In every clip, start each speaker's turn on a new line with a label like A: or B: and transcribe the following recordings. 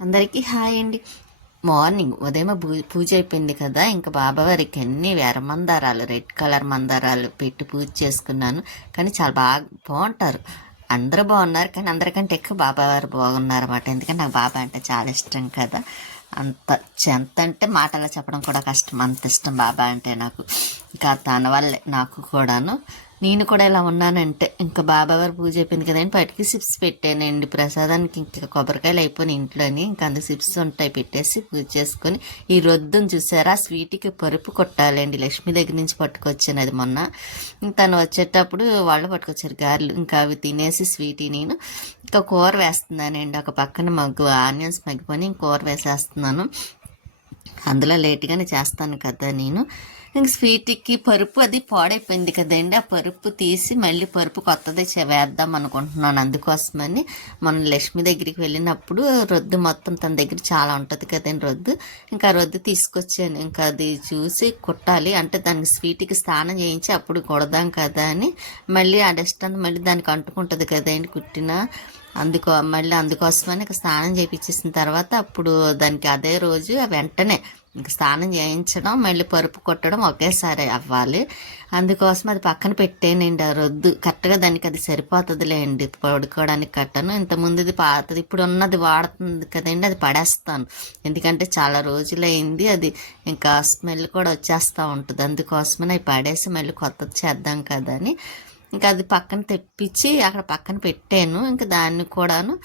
A: అందరికీ హాయ్ అండి. మార్నింగ్ ఉదయం పూజ అయిపోయింది కదా ఇంకా బాబావారికి అన్ని వేర మందారాలు రెడ్ కలర్ మందారాలు పెట్టి పూజ చేసుకున్నాను. కానీ చాలా బాగా బాగుంటారు. అందరూ బాగున్నారు కానీ అందరికంటే ఎక్కువ బాబావారు బాగున్నారన్నమాట. ఎందుకంటే నాకు బాబా అంటే చాలా ఇష్టం కదా. అంత ఎంత అంటే మాటలో చెప్పడం కూడా కష్టం. అంత ఇష్టం బాబా అంటే నాకు. ఇంకా తన వల్లే నాకు కూడాను. నేను కూడా ఇలా ఉన్నానంటే. ఇంకా బాబావారు పూజ అయిపోయింది కదండి బయటికి సిప్స్ పెట్టానండి. ప్రసాదానికి ఇంకా కొబ్బరికాయలు అయిపోయినాయి ఇంట్లోని. ఇంకా అందు సిప్స్ ఉంటాయి పెట్టేసి పూజ చేసుకొని ఈ రొద్దును చూసారా? స్వీట్కి పరుపు కొట్టాలండి. లక్ష్మి దగ్గర నుంచి పట్టుకొచ్చాను అది మొన్న. ఇంక తను వచ్చేటప్పుడు వాళ్ళు పట్టుకొచ్చారు గారెలు. ఇంకా అవి తినేసి స్వీట్ నేను ఇంకా కూర వేస్తున్నానండి. ఒక పక్కన మగ్గు ఆనియన్స్ మగ్గిపోయి కూర వేసేస్తున్నాను. అందులో లేట్గానే చేస్తాను కదా నేను. ఇంక స్వీట్కి పరుపు అది పాడైపోయింది కదండి. ఆ పరుపు తీసి మళ్ళీ పరుపు కొత్తది చే- వేద్దాం అనుకుంటున్నాను. అందుకోసమని మనం లక్ష్మి దగ్గరికి వెళ్ళినప్పుడు రొద్దు మొత్తం తన దగ్గర చాలా ఉంటుంది కదండి రొద్దు. ఇంకా రొద్దు తీసుకొచ్చాను. ఇంకా అది చూసి కుట్టాలి. అంటే దానికి స్వీట్కి స్నానం చేయించి అప్పుడు కొడదాం కదా అని మళ్ళీ ఆ డస్ట్ అని మళ్ళీ దానికి అంటుకుంటుంది కదండి కుట్టిన. అందుకో మళ్ళీ అందుకోసమని ఇక స్నానం చేయించేసిన తర్వాత అప్పుడు దానికి అదే రోజు వెంటనే ఇంక స్నానం చేయించడం మళ్ళీ పరుపు కొట్టడం ఒకేసారి అవ్వాలి. అందుకోసం అది పక్కన పెట్టేనండి ఆ రొద్దు. కరెక్ట్గా దానికి అది సరిపోతుందిలేండి పడుకోవడానికి కట్టను. ఇంతకుముందుది పాతది ఇప్పుడు ఉన్నది వాడుతుంది కదండి అది పడేస్తాను. ఎందుకంటే చాలా రోజులైంది అది. ఇంకా స్మెల్ కూడా వచ్చేస్తూ ఉంటుంది. అందుకోసమని అవి పడేసి మళ్ళీ కొత్తది చేద్దాం కదా అని ఇంకా అది పక్కన తెప్పించి అక్కడ పక్కన పెట్టాను. ఇంకా దాన్ని కూడాను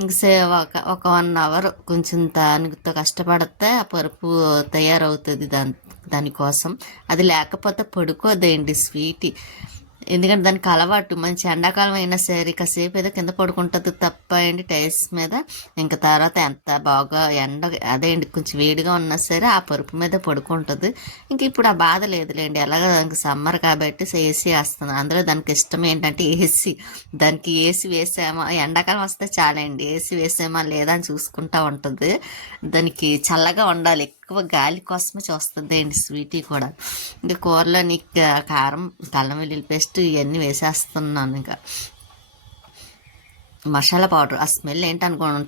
A: ఇంక సే ఒక ఒక వన్ అవర్ కొంచెం దానితో కష్టపడితే ఆ పరుపు తయారవుతుంది దాని దానికోసం. అది లేకపోతే పడుకోదేంటి స్వీట్. ఎందుకంటే దానికి అలవాటు. మంచి ఎండాకాలం అయినా సరే కాసేపు ఏదో కింద పడుకుంటుంది తప్ప ఏంటి టైల్స్ మీద ఇంకా తర్వాత ఎంత బాగా ఎండ అదే అండి కొంచెం వేడిగా ఉన్నా సరే ఆ పరుపు మీద పడుకుంటుంది. ఇంక ఇప్పుడు ఆ బాధ లేదులేండి ఎలాగ దానికి సమ్మర్ కాబట్టి ఏసీ వేస్తుంది అందులో దానికి ఇష్టం ఏంటంటే ఏసీ. దానికి ఏసీ వేసామా ఎండాకాలం వస్తే చాలండి ఏసీ వేసామా లేదా అని చూసుకుంటా ఉంటుంది. దానికి చల్లగా ఉండాలి ఎక్కువ గాలి కోసమే చూస్తుందండి అండి స్వీటీ కూడా. ఇంకా కూరలో నీకు కారం కల్లం వెల్లుల్లి పేస్ట్ ఇవన్నీ వేసేస్తున్నాను ఇంకా. మసాలా పౌడర్ ఆ స్మెల్ ఏంటి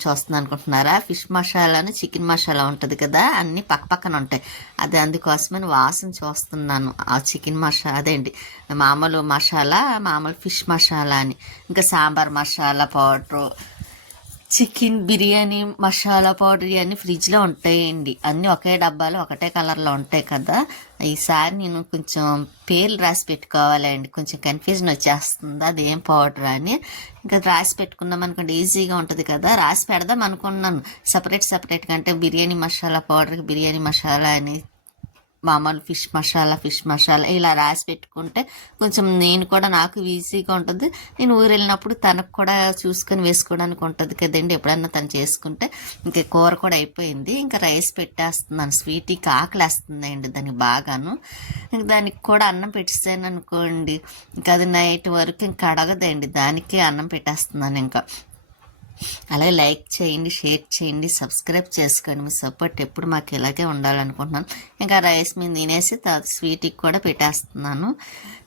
A: చూస్తుంది అనుకుంటున్నారా? ఫిష్ మసాలాను చికెన్ మసాలా ఉంటుంది కదా అన్నీ పక్క పక్కన ఉంటాయి. అది అందుకోసమని వాసన చూస్తున్నాను. ఆ చికెన్ మసాలా అదేంటి? మామూలు మసాలా మామూలు ఫిష్ మసాలా అని. ఇంకా sambar masala powder chicken biryani masala powder ఇవన్నీ ఫ్రిడ్జ్లో ఉంటాయండి. అన్నీ ఒకే డబ్బాలో ఒకటే కలర్లో ఉంటాయి కదా. ఈసారి నేను కొంచెం పేర్లు రాసి పెట్టుకోవాలండి. కొంచెం కన్ఫ్యూజన్ వచ్చేస్తుంది? అది ఏం పౌడర్ అని. ఇంకా రాసి పెట్టుకున్నాం అనుకోండి. ఈజీగా ఉంటుంది కదా. రాసి పెడదాం అనుకున్నాను. సపరేట్ సపరేట్గా అంటే బిర్యానీ మసాలా పౌడర్కి బిర్యానీ మసాలా అని మామూలు ఫిష్ మసాలా ఫిష్ మసాలా ఇలా రాసి పెట్టుకుంటే కొంచెం నేను కూడా నాకు ఈజీగా ఉంటుంది. నేను ఊరు వెళ్ళినప్పుడు తనకు కూడా చూసుకొని వేసుకోవడానికి ఉంటుంది కదండి. ఎప్పుడన్నా తను చేసుకుంటే ఇంకా కూర కూడా అయిపోయింది. ఇంకా రైస్ పెట్టేస్తున్నాను. స్వీట్కి ఆకలి వేస్తుందండి దానికి బాగాను. ఇంక దానికి కూడా అన్నం పెట్టేసాను అనుకోండి. ఇంకా అది నైట్ వరకు ఇంకా అడగదండి. దానికి అన్నం పెట్టేస్తున్నాను ఇంకా. అలాగే లైక్ చేయండి షేర్ చేయండి సబ్స్క్రైబ్ చేసుకోండి. మీ సపోర్ట్ ఎప్పుడు మాకు ఇలాగే ఉండాలనుకుంటున్నాను ఇంకా రైస్ మీద తినేసి తర్వాత స్వీట్కి కూడా పెట్టేస్తున్నాను.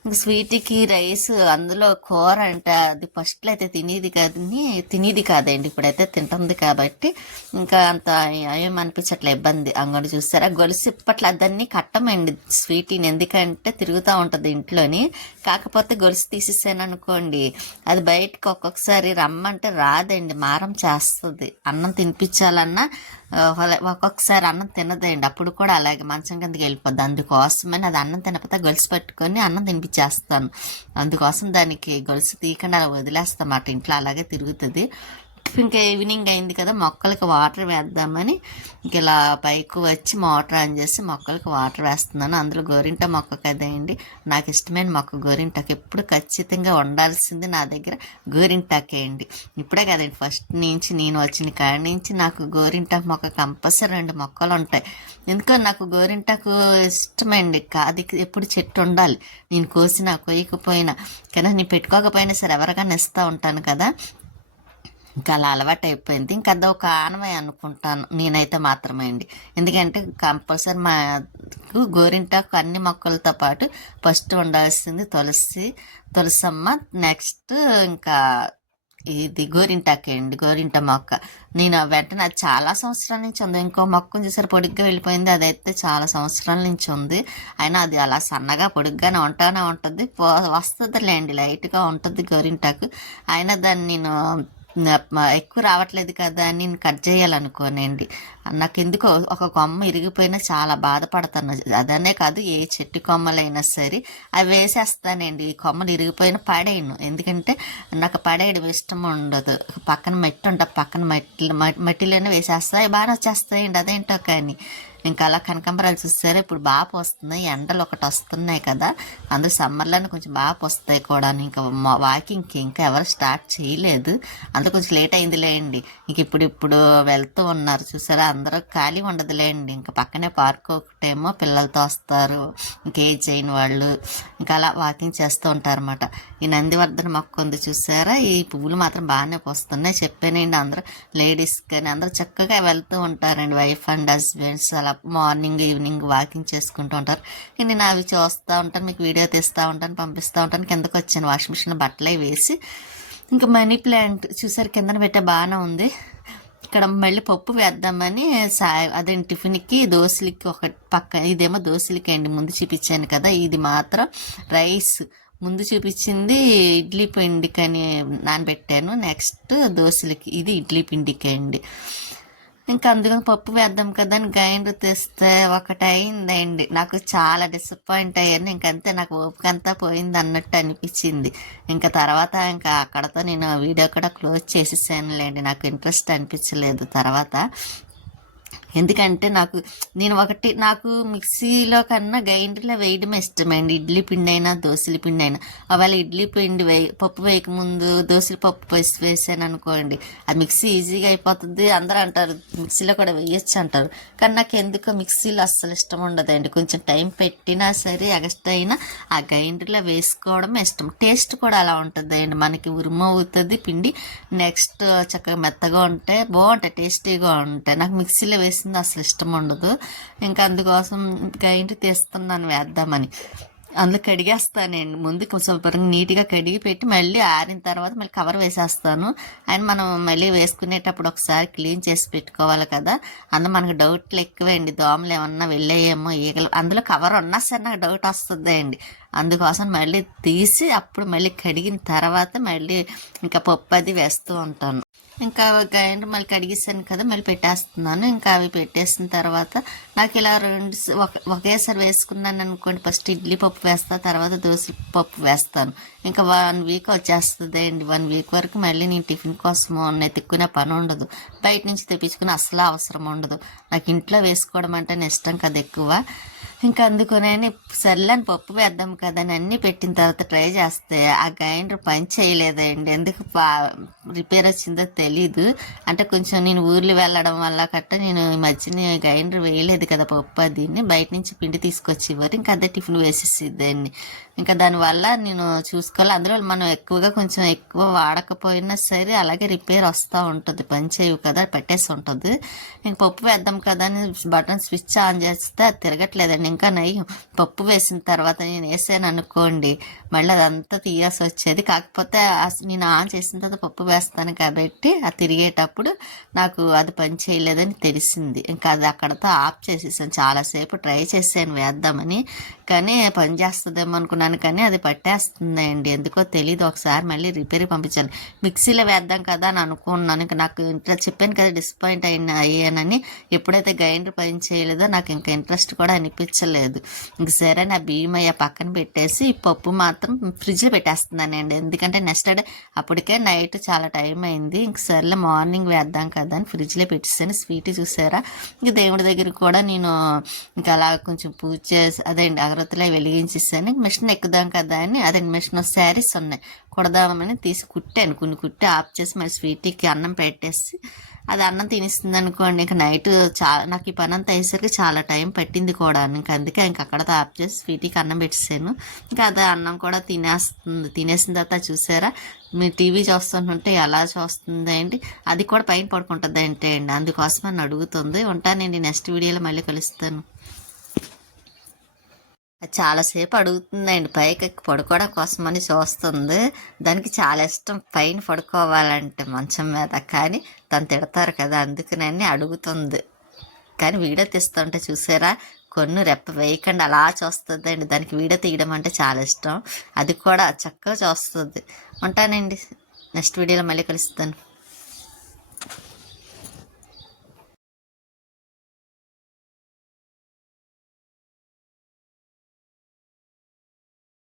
A: ఇంకా స్వీట్కి రైస్ అందులో కూర అంట అది ఫస్ట్లో అయితే తినేది కాదని తినేది కాదండి. ఇప్పుడైతే తింటుంది కాబట్టి ఇంకా అంత ఏం ఇబ్బంది. అంగడి చూస్తారా? గొలుసు ఇప్పట్లో దాన్ని కట్టమండి. స్వీటీని ఎందుకంటే తిరుగుతూ ఉంటుంది ఇంట్లోని. కాకపోతే గొలుసు తీసేసాను అనుకోండి అది బయటకు ఒక్కొక్కసారి రమ్మంటే రాదండి. మారం చేస్తుంది. అన్నం తినిపించాలన్నా ఒక్కొక్కసారి అన్నం తినదండి అప్పుడు కూడా అలాగే మంచం కిందకి వెళ్ళిపోద్ది. అందుకోసమని అది అన్నం తినకపోతే గొలుసు పెట్టుకొని అన్నం తినిపించేస్తాను. అందుకోసం దానికి గొలుసు తీయకుండా అలా వదిలేస్తామాట ఇంట్లో అలాగే తిరుగుతుంది. ఇంకా ఈవినింగ్ అయింది కదా మొక్కలకి వాటర్ వేద్దామని ఇంక ఇలా పైకి వచ్చి మోటార్ ఆన్ చేసి మొక్కలకి వాటర్ వేస్తున్నాను. అందులో గోరింట మొక్క కదండి నాకు ఇష్టమైన మొక్క గోరింటాకు ఎప్పుడు ఖచ్చితంగా ఉండాల్సింది నా దగ్గర గోరింటాకే అండి. ఇప్పుడే కదండి ఫస్ట్ నుంచి నేను వచ్చిన కాడ నుంచి నాకు గోరింటాకు మొక్క కంపల్సరీ రెండు మొక్కలు ఉంటాయి. ఎందుకో నాకు గోరింటాకు ఇష్టమండి. అది ఎప్పుడు చెట్టు ఉండాలి. నేను కోసినా కొయ్యకపోయినా కానీ నేను పెట్టుకోకపోయినా సరే ఎవరికైనా ఇస్తూ ఉంటాను కదా. ఇంకా అలా అలవాటు అయిపోయింది. ఇంకా అది ఒక ఆనవాయి అనుకుంటాను. నేనైతే మాత్రమే అండి. ఎందుకంటే కంపల్సరీ మాకు గోరింటాకు అన్ని మొక్కలతో పాటు ఫస్ట్ ఉండాల్సింది తులసి తులసమ్మ నెక్స్ట్ ఇంకా ఇది గోరింటాకు అండి గోరింట మొక్క. నేను వెంటనే అది చాలా సంవత్సరాల నుంచి ఉంది. ఇంకో మొక్క చూసారు పొడిగ్గా వెళ్ళిపోయింది. అదైతే చాలా సంవత్సరాల నుంచి ఉంది. అయినా అది అలా సన్నగా పొడిగ్గానే ఉంటానే ఉంటుంది. వస్తుందిలేండి లైట్గా ఉంటుంది గోరింటాకు. అయినా దాన్ని నేను ఎక్కువ రావట్లేదు కదా అని నేను కట్ చేయాలనుకోనండి. నాకు ఎందుకో ఒక కొమ్మ ఇరిగిపోయినా చాలా బాధపడతాను. అదనే కాదు ఏ చెట్టు కొమ్మలైనా సరే అవి వేసేస్తానండి. ఈ కొమ్మలు ఇరిగిపోయినా పడేయను. ఎందుకంటే నాకు పడేయడం ఇష్టం ఉండదు. పక్కన మట్టి ఉంటా పక్కన మట్టి మట్టిలోనే వేసేస్తాయి బాగానే వచ్చేస్తాయండి. అదేంటో కానీ. ఇంకా అలా కనకాంబరాలు చూసారా? ఇప్పుడు బాగా పోస్తున్నాయి ఎండలు ఒకటి వస్తున్నాయి కదా. అందరూ సమ్మర్లోనే కొంచెం బాగా పోస్తాయి కూడా. ఇంకా వాకింగ్కి ఇంకా ఎవరు స్టార్ట్ చేయలేదు. అందులో కొంచెం లేట్ అయిందిలేండి ఇంక ఇప్పుడు ఇప్పుడు వెళ్తూ ఉన్నారు. చూసారా? అందరూ ఖాళీ ఉండదులేండి ఇంకా పక్కనే పార్క్ ఒకటేమో పిల్లలతో వస్తారు. ఇంకేజ్ అయిన వాళ్ళు ఇంకా అలా వాకింగ్ చేస్తూ ఉంటారు అనమాట ఈ నందివర్ధన మొక్క ఉంది చూసారా? ఈ పువ్వులు మాత్రం బాగానే పోస్తున్నాయి. చెప్పానండి అందరూ లేడీస్ కానీ అందరూ చక్కగా వెళ్తూ ఉంటారండి. వైఫ్ అండ్ హస్బెండ్స్ అలా మార్నింగ్ ఈవినింగ్ వాకింగ్ చేసుకుంటూ ఉంటారు. నేను అవి చూస్తూ ఉంటాను మీకు వీడియో తీస్తూ ఉంటాను పంపిస్తూ ఉంటాను. కిందకు వచ్చాను వాషింగ్ మిషన్ బట్టలు వేసి. ఇంకా మనీ ప్లాంట్ చూసారు కిందన పెట్టే బాగానే ఉంది. ఇక్కడ మళ్ళీ పప్పు వేద్దామని సా అదే టిఫిన్కి దోశలకి ఒక పక్క ఇదేమో దోశలకి అండి ముందు చూపించాను కదా ఇది మాత్రం రైస్. ముందు చూపించింది ఇడ్లీ పిండికి అని నానబెట్టాను నెక్స్ట్ దోశలకి ఇది ఇడ్లీ పిండికి అండి. ఇంకా అందుకని పప్పు వేద్దాం కదా అని గ్రైండర్ తెస్తే ఒకటైందండి. నాకు చాలా డిసప్పాయింట్ అయ్యాను ఇంకంతే నాకు ఓపిక అంతా పోయింది అన్నట్టు అనిపించింది. ఇంకా తర్వాత ఇంకా అక్కడతో నేను వీడియో కూడా క్లోజ్ చేసేసానులేండి. నాకు ఇంట్రెస్ట్ అనిపించలేదు. తర్వాత ఎందుకంటే నాకు నేను ఒకటి నాకు మిక్సీలో కన్నా గ్రైండర్లో వేయడం ఇష్టమండి. ఇడ్లీ పిండి అయినా దోశల పిండి అయినా ఒకవేళ ఇడ్లీ పిండి వేయి పప్పు వేయకముందు దోశల పప్పు వేసి వేసాను అనుకోండి అది మిక్సీ ఈజీగా అయిపోతుంది. అందరూ అంటారు మిక్సీలో కూడా వేయచ్చు అంటారు. కానీ నాకు ఎందుకో మిక్సీలో అస్సలు ఇష్టం ఉండదండి. కొంచెం టైం పెట్టినా సరే ఎగస్ట్ అయినా ఆ గ్రైండర్లో వేసుకోవడం ఇష్టం. టేస్ట్ కూడా అలా ఉంటుంది అండి మనకి ఉరుమవుతుంది పిండి నెక్స్ట్ చక్కగా మెత్తగా ఉంటే బాగుంటాయి టేస్టీగా ఉంటాయి. నాకు మిక్సీలో వేసి చేసింది అసలు ఇష్టం ఉండదు. ఇంకా అందుకోసం ఏంటి తీస్తున్నాను వేద్దామని. అందులో కడిగేస్తానండి ముందు శుభ్రంగా నీట్గా కడిగి పెట్టి మళ్ళీ ఆరిన తర్వాత మళ్ళీ కవర్ వేసేస్తాను. అండ్ మనం మళ్ళీ వేసుకునేటప్పుడు ఒకసారి క్లీన్ చేసి పెట్టుకోవాలి కదా. అందులో మనకు డౌట్లు ఎక్కువండి. దోమలు ఏమన్నా వెళ్ళాయేమో ఈగలు అందులో కవర్ ఉన్నా సరే నాకు డౌట్ వస్తుందండి. అండి అందుకోసం మళ్ళీ తీసి అప్పుడు మళ్ళీ కడిగిన తర్వాత మళ్ళీ ఇంకా పప్పు అది వేస్తూ ఉంటాను. ఇంకా గ్రైండర్ మళ్ళీ కడిగేసాను కదా మళ్ళీ పెట్టేస్తున్నాను. ఇంకా అవి పెట్టేసిన తర్వాత నాకు ఇలా రెండు ఒక ఒకేసారి వేసుకున్నాను అనుకోండి ఫస్ట్ ఇడ్లీ పప్పు వేస్తా తర్వాత దోశ పప్పు వేస్తాను. ఇంకా వన్ వీక్ వచ్చేస్తుంది అండి వన్ వీక్ వరకు మళ్ళీ నేను టిఫిన్ కోసం నెత్తుక్కునే పని ఉండదు. బయట నుంచి తెప్పించుకుని అసలు అవసరం ఉండదు. నాకు ఇంట్లో వేసుకోవడం అంటే ఇష్టం కదా ఎక్కువ. ఇంకా అందుకనే సర్లని పప్పు వేద్దాం కదా అని అన్నీ పెట్టిన తర్వాత ట్రై చేస్తే ఆ గ్రైండర్ పని చేయలేదండి. ఎందుకు రిపేర్ వచ్చిందో తెలీదు. అంటే కొంచెం నేను ఊర్లు వెళ్ళడం వల్ల కట్ట నేను ఈ మధ్యన గ్రైండర్ వేయలేదు కదా పప్పు అదిని బయట నుంచి పిండి తీసుకొచ్చి ఇవ్వరు ఇంకా అదే టిఫిన్ వేసేసిద్దండి ఇంకా దానివల్ల నేను చూసుకోవాలి. అందులో మనం ఎక్కువగా కొంచెం ఎక్కువ వాడకపోయినా సరే అలాగే రిపేర్ వస్తూ ఉంటుంది. పని చేయవు కదా పెట్టేసి ఉంటుంది. ఇంక పప్పు వేద్దాం కదా అని బటన్ స్విచ్ ఆన్ చేస్తే అది తిరగట్లేదండి. ఇంకా నయ్యం. పప్పు వేసిన తర్వాత నేను వేసాను అనుకోండి మళ్ళీ అదంతా తీయాల్సి వచ్చేది. కాకపోతే నేను ఆన్ చేసిన తర్వాత పప్పు వేస్తాను కాబట్టి అది తిరిగేటప్పుడు నాకు అది పని చేయలేదని తెలిసింది. ఇంకా అది అక్కడతో ఆఫ్ చేసేసాను. చాలాసేపు ట్రై చేశాను వేద్దామని కానీ పని చేస్తుందేమో అనుకున్నాను కానీ అది పట్టేస్తుందండి. ఎందుకో తెలియదు ఒకసారి మళ్ళీ రిపేర్ పంపించాను. మిక్సీలో వేద్దాం కదా అని అనుకున్నాను. ఇంకా నాకు ఇంట్రెస్ట్ చెప్పాను కదా డిసప్పాయింట్ అయిన అయ్యానని. ఎప్పుడైతే గ్రైండర్ పని చేయలేదో నాకు ఇంకా ఇంట్రెస్ట్ కూడా అనిపించలేదు ఇంక సరే నా బియ్యం అయ్యా పక్కన పెట్టేసి పప్పు మాత్రం ఫ్రిడ్జ్లో పెట్టేస్తున్నానండి. ఎందుకంటే నెక్స్ట్ డే అప్పటికే నైట్ చాలా టైం అయింది. ఇంక సర్లే మార్నింగ్ వేద్దాం కదా అని ఫ్రిడ్జ్లో పెట్టేసాను. స్వీట్ చూసారా? ఇంక దేవుడి దగ్గర కూడా నేను ఇంకా అలా కొంచెం పూజ చేసి అదే అగరత్తులే వెలిగించేసాను. మిషన్ ఎక్కుదాం కదా అని అదే మిషన్ శారీస్ ఉన్నాయి. కుడదామని తీసి కుట్టాను. కొన్ని కుట్టి ఆఫ్ చేసి మరి స్వీట్కి అన్నం పెట్టేసి అది అన్నం తినిస్తుంది అనుకోండి ఇంకా నైట్ చాలా నాకు ఈ పని అంతా అయ్యేసరికి చాలా టైం పట్టింది కూడా. ఇంకా అందుకే ఇంక అక్కడ ఆఫ్ చేసి స్వీట్కి అన్నం పెట్టేసాను. ఇంకా అది అన్నం కూడా తినేస్తుంది. తినేసిన తర్వాత చూసారా మీరు టీవీ చూస్తుంటుంటే ఎలా చూస్తుంది ఏంటి అది కూడా పైన పడుకుంటుంది అంటే అండి. అందుకోసం అని అడుగుతుంది. ఉంటానండి నెక్స్ట్ వీడియోలో మళ్ళీ కలుస్తాను. చాలాసేపు అడుగుతుందండి. పైకి ఎక్కి పడుకోవడం కోసమని చూస్తుంది. దానికి చాలా ఇష్టం. పైన పడుకోవాలంటే మంచం మీద. కానీ తను తిడతారు కదా అందుకనని అడుగుతుంది. కానీ వీడియో తీస్తుంటే చూసారా? కొన్ను రెప్ప వేయకుండా. అలా చూస్తుందండి. దానికి వీడియో తీయడం అంటే చాలా ఇష్టం. అది కూడా చక్కగా చూస్తుంది. ఉంటానండి. నెక్స్ట్ వీడియోలో మళ్ళీ కలుస్తాను.